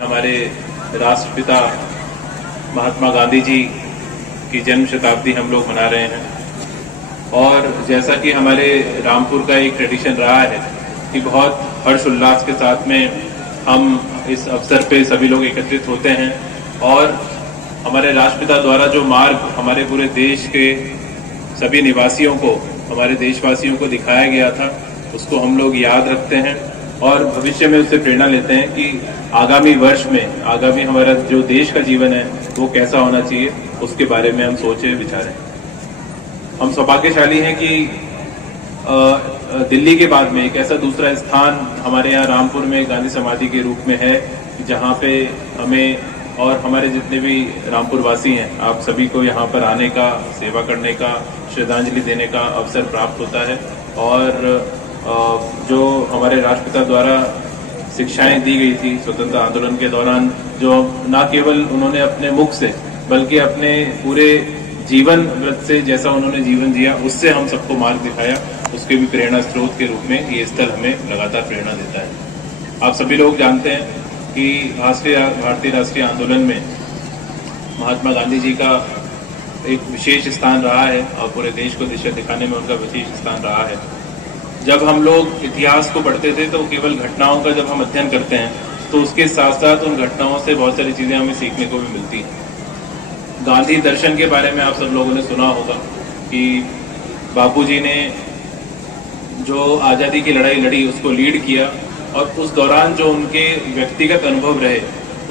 हमारे राष्ट्रपिता महात्मा गांधी जी की जन्म शताब्दी हम लोग मना रहे हैं और जैसा कि हमारे रामपुर का एक ट्रेडिशन रहा है कि बहुत हर्ष उल्लास के साथ में हम इस अवसर पे सभी लोग एकत्रित होते हैं और हमारे राष्ट्रपिता द्वारा जो मार्ग हमारे पूरे देश के सभी निवासियों को, हमारे देशवासियों को दिखाया गया था, उसको हम लोग याद रखते हैं और भविष्य में उससे प्रेरणा लेते हैं कि आगामी वर्ष में आगामी हमारा जो देश का जीवन है वो कैसा होना चाहिए, उसके बारे में हम सोचें विचारें। हम सौभाग्यशाली हैं कि दिल्ली के बाद में एक ऐसा दूसरा स्थान हमारे यहाँ रामपुर में गांधी समाधि के रूप में है जहाँ पे हमें और हमारे जितने भी रामपुर वासी हैं, आप सभी को यहाँ पर आने का, सेवा करने का, श्रद्धांजलि देने का अवसर प्राप्त होता है। और जो हमारे राष्ट्रपिता द्वारा शिक्षाएं दी गई थी स्वतंत्र आंदोलन के दौरान, जो न केवल उन्होंने अपने मुख से बल्कि अपने पूरे जीवन व्रत से जैसा उन्होंने जीवन जिया उससे हम सबको मार्ग दिखाया, उसके भी प्रेरणा स्रोत के रूप में ये स्थल हमें लगातार प्रेरणा देता है। आप सभी लोग जानते हैं कि भारतीय राष्ट्रीय आंदोलन में महात्मा गांधी जी का एक विशेष स्थान रहा है और पूरे देश को दिशा दिखाने में उनका विशेष स्थान रहा है। जब हम लोग इतिहास को पढ़ते थे तो केवल घटनाओं का जब हम अध्ययन करते हैं तो उसके साथ साथ उन घटनाओं से बहुत सारी चीजें हमें सीखने को भी मिलती हैं। गांधी दर्शन के बारे में आप सब लोगों ने सुना होगा कि बापूजी ने जो आज़ादी की लड़ाई लड़ी उसको लीड किया और उस दौरान जो उनके व्यक्तिगत अनुभव रहे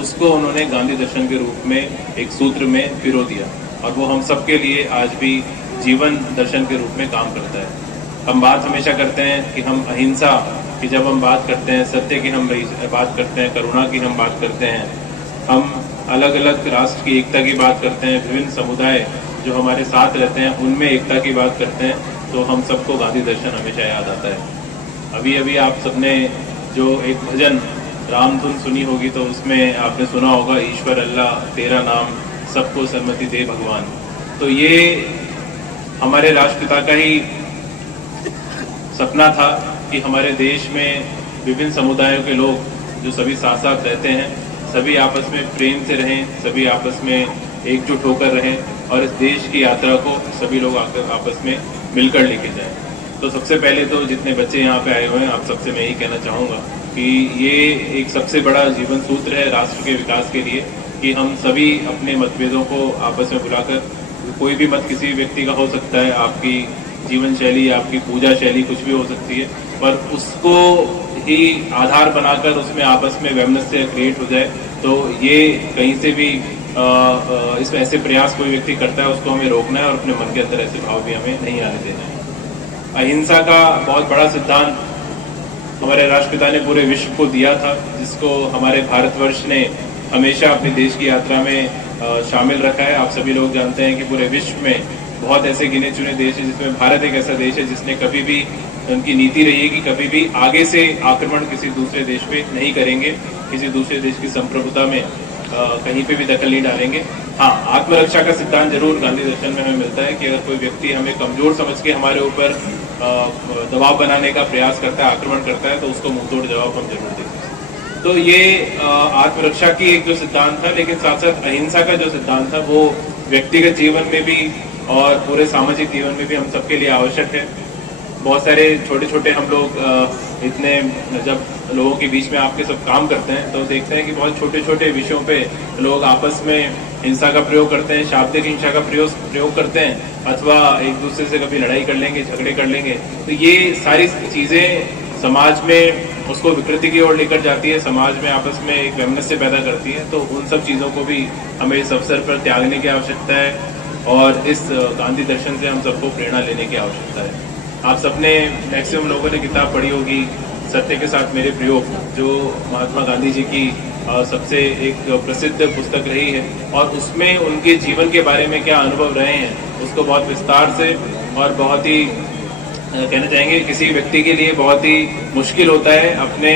उसको उन्होंने गांधी दर्शन के रूप में एक सूत्र में पिरो दिया और वो हम सबके लिए आज भी जीवन दर्शन के रूप में काम करता है। हम बात हमेशा करते हैं कि हम अहिंसा की जब हम बात करते हैं, सत्य की हम बात करते हैं, करुणा की हम बात करते हैं, हम अलग अलग राष्ट्र की एकता की बात करते हैं, विभिन्न समुदाय जो हमारे साथ रहते हैं उनमें एकता की बात करते हैं, तो हम सबको गांधी दर्शन हमेशा याद आता है। अभी अभी आप सबने जो एक भजन रामधुन सुनी होगी तो उसमें आपने सुना होगा, ईश्वर अल्लाह तेरा नाम सबको सन्मति दे भगवान। तो ये हमारे राष्ट्रपिता का ही सपना था कि हमारे देश में विभिन्न समुदायों के लोग जो सभी साथ साथ रहते हैं, सभी आपस में प्रेम से रहें, सभी आपस में एकजुट होकर रहें और इस देश की यात्रा को सभी लोग आपस में मिलकर लेके जाएं। तो सबसे पहले तो जितने बच्चे यहाँ पे आए हुए हैं आप सबसे मैं यही कहना चाहूँगा कि ये एक सबसे बड़ा जीवन सूत्र है राष्ट्र के विकास के लिए कि हम सभी अपने मतभेदों को आपस में बुलाकर, कोई भी मत किसी व्यक्ति का हो सकता है, आपकी जीवन शैली, आपकी पूजा शैली कुछ भी हो सकती है, पर उसको ही आधार बनाकर उसमें आपस में वैमनस्य क्रिएट हो जाए तो ये कहीं से भी इसमें ऐसे प्रयास कोई व्यक्ति करता है उसको हमें रोकना है और अपने मन के अंदर ऐसे भाव भी हमें नहीं आने देना है। अहिंसा का बहुत बड़ा सिद्धांत हमारे राष्ट्रपिता ने पूरे विश्व को दिया था, जिसको हमारे भारतवर्ष ने हमेशा अपने देश की यात्रा में शामिल रखा है। आप सभी लोग जानते हैं कि पूरे विश्व में बहुत ऐसे गिने चुने देश हैं जिसमें भारत एक ऐसा देश है जिसने कभी भी, उनकी नीति रही है कि कभी भी आगे से आक्रमण किसी दूसरे देश पे नहीं करेंगे, किसी दूसरे देश की संप्रभुता में कहीं पे भी दखल नहीं डालेंगे। हाँ, आत्मरक्षा का सिद्धांत जरूर गांधी दर्शन में हमें मिलता है कि अगर कोई व्यक्ति हमें कमजोर समझ के हमारे ऊपर दबाव बनाने का प्रयास करता है, आक्रमण करता है, तो उसको मुंहतोड़ जवाब हम जरूर देंगे। तो ये आत्मरक्षा की एक जो सिद्धांत था, लेकिन साथ साथ अहिंसा का जो सिद्धांत था वो व्यक्तिगत जीवन में भी और पूरे सामाजिक जीवन में भी हम सबके लिए आवश्यक है। बहुत सारे छोटे छोटे हम लोग इतने जब लोगों के बीच में आपके सब काम करते हैं तो देखते हैं कि बहुत छोटे छोटे विषयों पे लोग आपस में हिंसा का प्रयोग करते हैं, शाब्दिक हिंसा का प्रयोग करते हैं, अथवा एक दूसरे से कभी लड़ाई कर लेंगे, झगड़े कर लेंगे। तो ये सारी चीजें समाज में उसको विकृति की ओर लेकर जाती है, समाज में आपस में एक वैमनस्य पैदा करती है। तो उन सब चीजों को भी हमें इस अवसर पर त्यागने की आवश्यकता है और इस गांधी दर्शन से हम सबको प्रेरणा लेने की आवश्यकता है। आप सबने, मैक्सिमम लोगों ने किताब पढ़ी होगी सत्य के साथ मेरे प्रयोग, जो महात्मा गांधी जी की सबसे एक प्रसिद्ध पुस्तक रही है और उसमें उनके जीवन के बारे में क्या अनुभव रहे हैं उसको बहुत विस्तार से और बहुत ही कहना चाहेंगे किसी व्यक्ति के लिए बहुत ही मुश्किल होता है अपने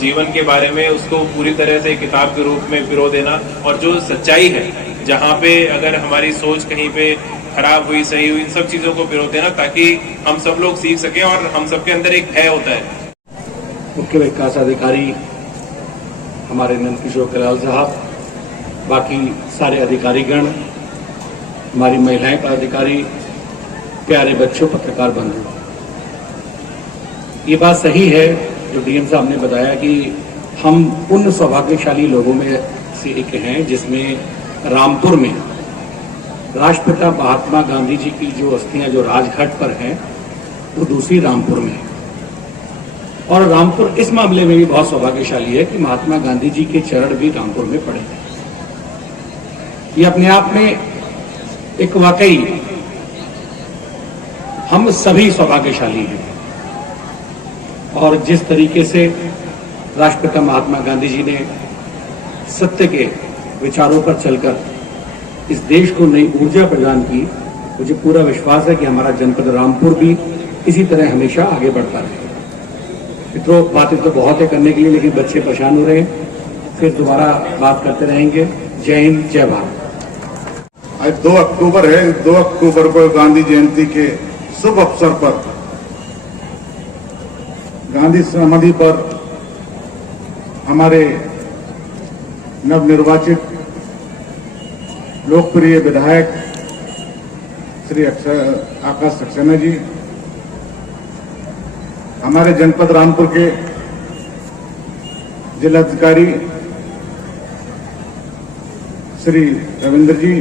जीवन के बारे में उसको पूरी तरह से किताब के रूप में पिरो देना, और जो सच्चाई है जहाँ पे अगर हमारी सोच कहीं पे खराब हुई, सही हुई, इन सब चीजों को पिरो देना ताकि हम सब लोग सीख सकें और हम सबके अंदर एक भय होता है। मुख्य विकास अधिकारी हमारे नंदकिशोर कलाल साहब, बाकी सारे अधिकारीगण, हमारी महिलाएं पदाधिकारी, प्यारे बच्चों, पत्रकार बंधु, ये बात सही है जो डीएम साहब ने बताया कि हम उन सौभाग्यशाली लोगों में से एक हैं जिसमें रामपुर में राष्ट्रपिता महात्मा गांधी जी की जो अस्थियां जो राजघाट पर हैं वो दूसरी रामपुर में है। और रामपुर इस मामले में भी बहुत सौभाग्यशाली है कि महात्मा गांधी जी के चरण भी रामपुर में पड़े हैं। ये अपने आप में एक वाकई हम सभी सौभाग्यशाली हैं। और जिस तरीके से राष्ट्रपिता महात्मा गांधी जी ने सत्य के विचारों पर चलकर इस देश को नई ऊर्जा प्रदान की, मुझे पूरा विश्वास है कि हमारा जनपद रामपुर भी इसी तरह हमेशा आगे बढ़ता रहे। मित्रों, बातें तो बहुत है करने के लिए, लेकिन बच्चे परेशान हो रहे हैं, फिर दोबारा बात करते रहेंगे। जय हिंद, जय भारत। आज 2 अक्टूबर है। 2 अक्टूबर को गांधी जयंती के शुभ अवसर पर गांधी समाधि पर हमारे नवनिर्वाचित लोकप्रिय विधायक श्री आकाश सक्सेना जी, हमारे जनपद रामपुर के जिलाधिकारी श्री रविंद्र जी,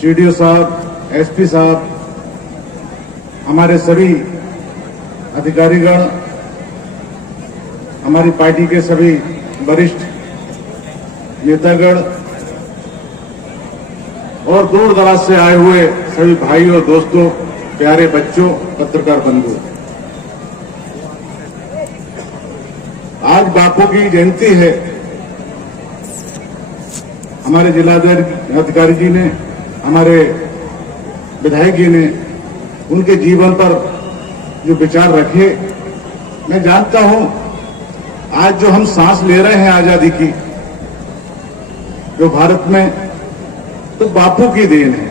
सीडीओ साहब, एसपी साहब, हमारे सभी अधिकारीगण, हमारी पार्टी के सभी वरिष्ठ नेतागण और दूर दराज से आए हुए सभी भाई और दोस्तों, प्यारे बच्चों, पत्रकार बंधु, आज बापू की जयंती है। हमारे जिलाधिकारी जी ने, हमारे विधायक जी ने उनके जीवन पर जो विचार रखे, मैं जानता हूं आज जो हम सांस ले रहे हैं आजादी की, जो भारत में, तो बापू की देन है।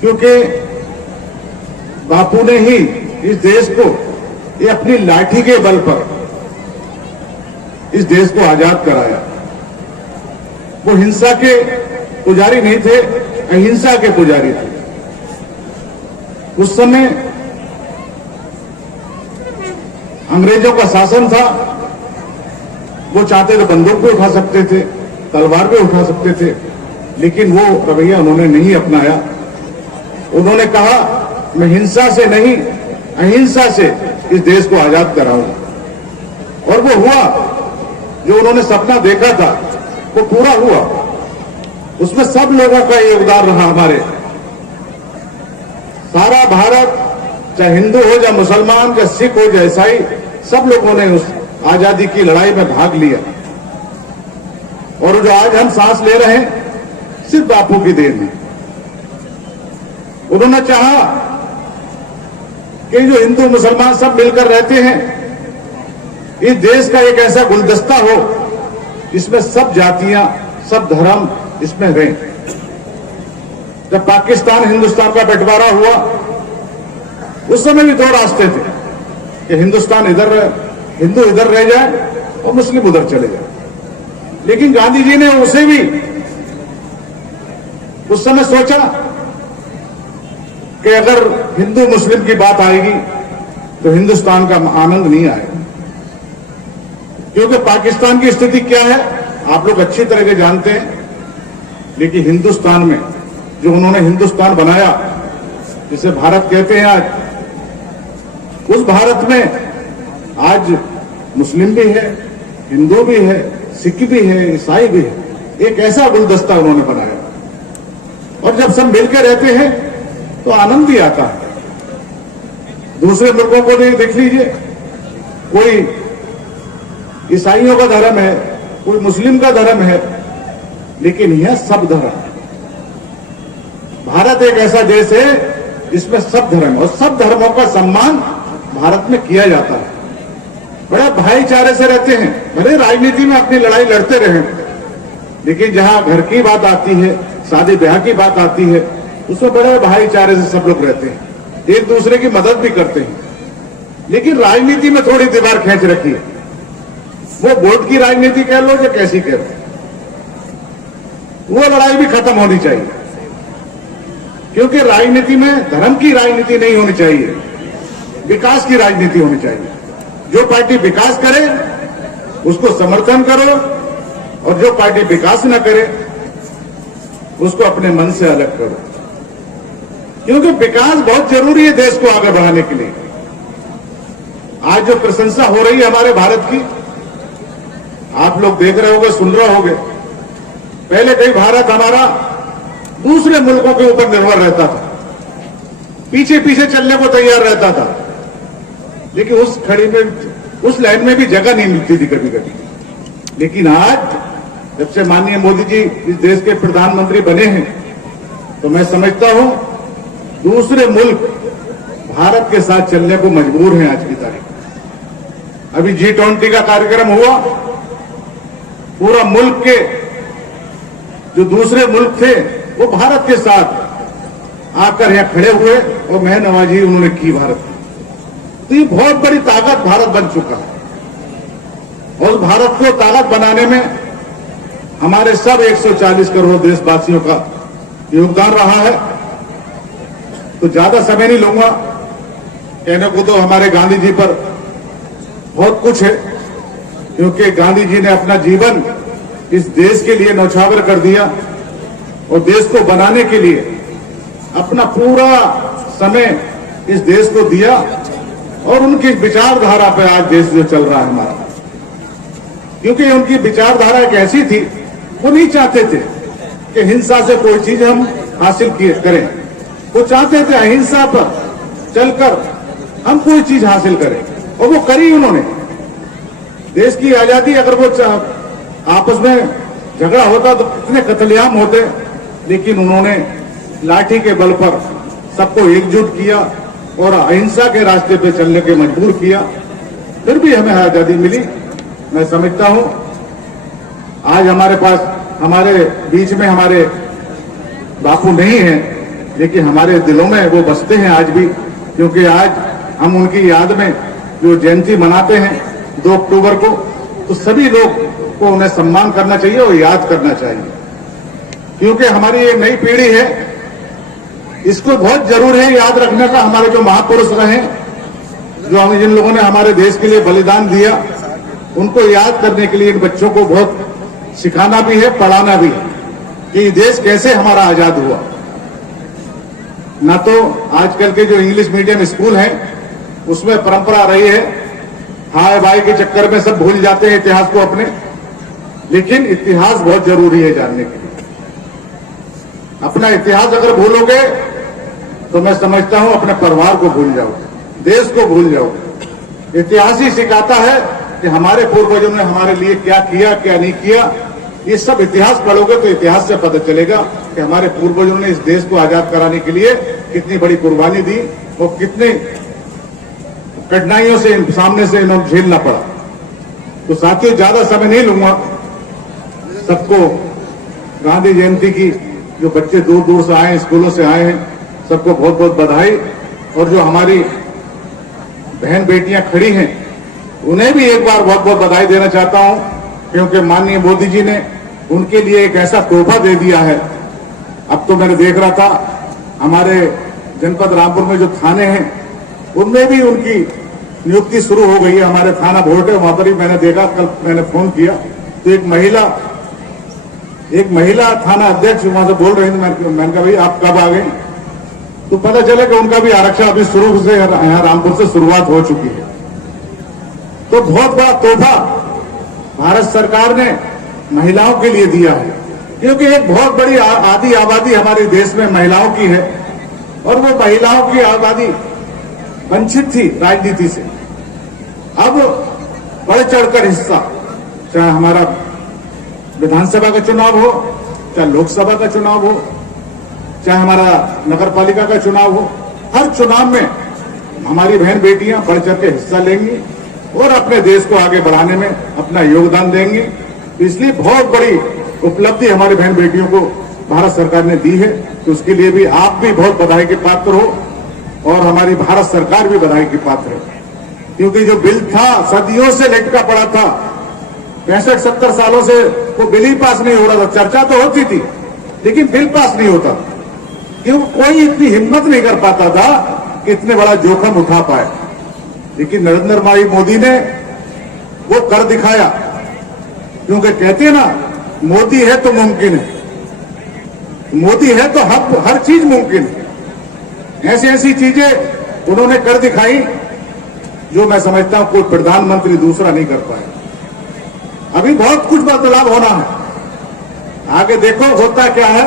क्योंकि बापू ने ही इस देश को, ये अपनी लाठी के बल पर इस देश को आजाद कराया। वो हिंसा के पुजारी नहीं थे, अहिंसा के पुजारी थे। उस समय अंग्रेजों का शासन था, वो चाहते तो बंदूक भी उठा सकते थे, तलवार भी उठा सकते थे, लेकिन वो रवैया उन्होंने नहीं अपनाया। उन्होंने कहा मैं हिंसा से नहीं, अहिंसा से इस देश को आजाद कराऊंगा। और वो हुआ, जो उन्होंने सपना देखा था वो पूरा हुआ। उसमें सब लोगों का योगदान रहा। हमारे सारा भारत, चाहे हिंदू हो, चाहे मुसलमान, चाहे सिख हो, चाहे ईसाई, सब लोगों ने उस आजादी की लड़ाई में भाग लिया। और जो आज हम सांस ले रहे हैं, सिर्फ बापू की देन है। उन्होंने चाहा कि जो हिंदू मुसलमान सब मिलकर रहते हैं, इस देश का एक ऐसा गुलदस्ता हो जिसमें सब जातियां, सब धर्म इसमें रहें। जब पाकिस्तान हिंदुस्तान का बंटवारा हुआ, उस समय भी 2 रास्ते थे कि हिंदुस्तान इधर, हिंदू इधर रह जाए और मुस्लिम उधर चले जाए। लेकिन गांधी जी ने उसे भी उस समय सोचा कि अगर हिंदू मुस्लिम की बात आएगी तो हिंदुस्तान का आनंद नहीं आएगा। क्योंकि पाकिस्तान की स्थिति क्या है आप लोग अच्छी तरह से जानते हैं। लेकिन हिंदुस्तान में जो उन्होंने हिंदुस्तान बनाया, जिसे भारत कहते हैं आज, उस भारत में आज मुस्लिम भी है, हिंदू भी है, सिख भी है, ईसाई भी है। एक ऐसा गुलदस्ता उन्होंने बनाया। और जब सब मिलकर रहते हैं तो आनंद भी आता है। दूसरे मुल्कों को भी देख लीजिए, कोई ईसाइयों का धर्म है, कोई मुस्लिम का धर्म है, लेकिन यह सब धर्म। भारत एक ऐसा देश है जिसमें सब धर्म, और सब धर्मों का सम्मान भारत में किया जाता है। बड़े भाईचारे से रहते हैं। भले राजनीति में अपनी लड़ाई लड़ते रहे, लेकिन जहां घर की बात आती है, शादी ब्याह की बात आती है, उसमें बड़े भाईचारे से सब लोग रहते हैं, एक दूसरे की मदद भी करते हैं। लेकिन राजनीति में थोड़ी दीवार खींच रखी है। वो वोट की राजनीति कह लो या कैसी कह लो, वो लड़ाई भी खत्म होनी चाहिए। क्योंकि राजनीति में धर्म की राजनीति नहीं होनी चाहिए, विकास की राजनीति होनी चाहिए। जो पार्टी विकास करे उसको समर्थन करो, और जो पार्टी विकास न करे उसको अपने मन से अलग करो। क्योंकि विकास बहुत जरूरी है देश को आगे बढ़ाने के लिए। आज जो प्रशंसा हो रही है हमारे भारत की, आप लोग देख रहे होंगे, सुन रहे होंगे। पहले कई भारत हमारा दूसरे मुल्कों के ऊपर निर्भर रहता था, पीछे पीछे चलने को तैयार रहता था, लेकिन उस खड़ी में, उस लाइन में भी जगह नहीं मिलती थी कभी कभी। लेकिन आज जब से माननीय मोदी जी इस देश के प्रधानमंत्री बने हैं, तो मैं समझता हूं दूसरे मुल्क भारत के साथ चलने को मजबूर हैं आज की तारीख। अभी G20 का कार्यक्रम हुआ, पूरा मुल्क के जो दूसरे मुल्क थे वो भारत के साथ आकर यहां खड़े हुए और मेहनवाजी उन्होंने की भारत की। तो ये बहुत बड़ी ताकत भारत बन चुका है, और भारत को ताकत बनाने में हमारे सब 140 करोड़ देशवासियों का योगदान रहा है। तो ज्यादा समय नहीं लूंगा, कहने को तो हमारे गांधी जी पर बहुत कुछ है, क्योंकि गांधी जी ने अपना जीवन इस देश के लिए न्यौछावर कर दिया, और देश को बनाने के लिए अपना पूरा समय इस देश को दिया, और उनकी विचारधारा पर आज देश जो चल रहा है हमारा। क्योंकि उनकी विचारधारा एक ऐसी थी, वो नहीं चाहते थे कि हिंसा से कोई चीज हम हासिल करें, वो चाहते थे अहिंसा पर चलकर हम कोई चीज हासिल करें, और वो करी उन्होंने। देश की आजादी, अगर वो आपस में झगड़ा होता तो कितने कत्लेआम होते, लेकिन उन्होंने लाठी के बल पर सबको एकजुट किया और अहिंसा के रास्ते पे चलने के मजबूर किया, फिर भी हमें आजादी मिली। मैं समझता हूं आज हमारे पास, हमारे बीच में हमारे बापू नहीं है, लेकिन हमारे दिलों में वो बसते हैं आज भी। क्योंकि आज हम उनकी याद में जो जयंती मनाते हैं 2 अक्टूबर को, तो सभी लोग को उन्हें सम्मान करना चाहिए और याद करना चाहिए। क्योंकि हमारी ये नई पीढ़ी है, इसको बहुत जरूर है याद रखने का। हमारे जो महापुरुष रहे, जो हम जिन लोगों ने हमारे देश के लिए बलिदान दिया, उनको याद करने के लिए इन बच्चों को बहुत सिखाना भी है, पढ़ाना भी है कि ये देश कैसे हमारा आजाद हुआ। ना तो आजकल के जो इंग्लिश मीडियम स्कूल हैं उसमें परंपरा रही है, हाय भाई के चक्कर में सब भूल जाते हैं इतिहास को अपने, लेकिन इतिहास बहुत जरूरी है जानने के लिए। अपना इतिहास अगर भूलोगे तो मैं समझता हूं अपने परिवार को भूल जाओगे, देश को भूल जाओगे। इतिहास ही सिखाता है कि हमारे पूर्वजों ने हमारे लिए क्या किया, क्या नहीं किया। ये सब इतिहास पढ़ोगे तो इतिहास से पता चलेगा कि हमारे पूर्वजों ने इस देश को आजाद कराने के लिए कितनी बड़ी कुर्बानी दी और कितने कठिनाइयों से सामने से इन्हें झेलना पड़ा। तो साथियों, ज्यादा समय नहीं लूंगा। सबको गांधी जयंती की, जो बच्चे दूर दूर से आए हैं, स्कूलों से आए हैं, सबको बहुत बहुत बधाई। और जो हमारी बहन बेटियां खड़ी हैं उन्हें भी एक बार बहुत बहुत बधाई देना चाहता हूं, क्योंकि माननीय मोदी जी ने उनके लिए एक ऐसा तोहफा दे दिया है। अब तो मैंने देख रहा था हमारे जनपद रामपुर में जो थाने हैं उनमें भी उनकी नियुक्ति शुरू हो गई है। हमारे थाना भोट है, वहां पर ही मैंने देखा, कल मैंने फोन किया तो एक महिला थाना अध्यक्ष वहां से बोल रही थी। मैंने कहा भाई आप कब आ गए, तो पता चला कि उनका भी आरक्षण अभी शुरू से यहाँ रामपुर से शुरुआत हो चुकी है। तो बहुत बड़ा तोहफा भारत सरकार ने महिलाओं के लिए दिया है, क्योंकि एक बहुत बड़ी आधी आबादी हमारे देश में महिलाओं की है, और वो महिलाओं की आबादी वंचित थी राजनीति से। अब बढ़ चढ़कर हिस्सा, चाहे हमारा विधानसभा का चुनाव हो, चाहे लोकसभा का चुनाव हो, चाहे हमारा नगर पालिका का चुनाव हो, हर चुनाव में हमारी बहन बेटियां बढ़ चढ़ के हिस्सा लेंगी और अपने देश को आगे बढ़ाने में अपना योगदान देंगी। इसलिए बहुत बड़ी उपलब्धि हमारी बहन बेटियों को भारत सरकार ने दी है, तो उसके लिए भी आप भी बहुत बधाई के पात्र हो, और हमारी भारत सरकार भी बधाई की पात्र है। क्योंकि जो बिल था सदियों से लटका पड़ा था, 65-70 सालों से वो बिल ही पास नहीं हो रहा था। चर्चा तो होती थी लेकिन बिल पास नहीं होता, क्यों कोई इतनी हिम्मत नहीं कर पाता था कि इतने बड़ा जोखिम उठा पाए। लेकिन नरेंद्र भाई मोदी ने वो कर दिखाया, क्योंकि कहते हैं ना, मोदी है तो मुमकिन है, मोदी है तो हर चीज मुमकिन है। ऐसी ऐसी चीजें उन्होंने कर दिखाई जो मैं समझता हूं कोई प्रधानमंत्री दूसरा नहीं कर पाए। अभी बहुत कुछ बदलाव होना है, आगे देखो होता क्या है।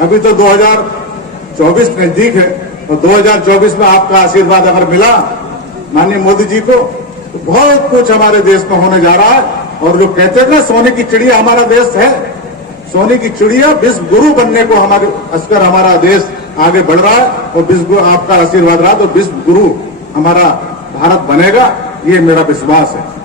अभी तो 2024 नजदीक है और 2024 में आपका आशीर्वाद अगर मिला माननीय मोदी जी को, तो बहुत कुछ हमारे देश में होने जा रहा है। और जो कहते थे ना सोने की चिड़िया हमारा देश है, सोने की चिड़िया विश्व गुरु बनने को हमारा देश आगे बढ़ रहा है। और विश्व आपका आशीर्वाद रहा तो विश्व गुरु हमारा भारत बनेगा, ये मेरा विश्वास है।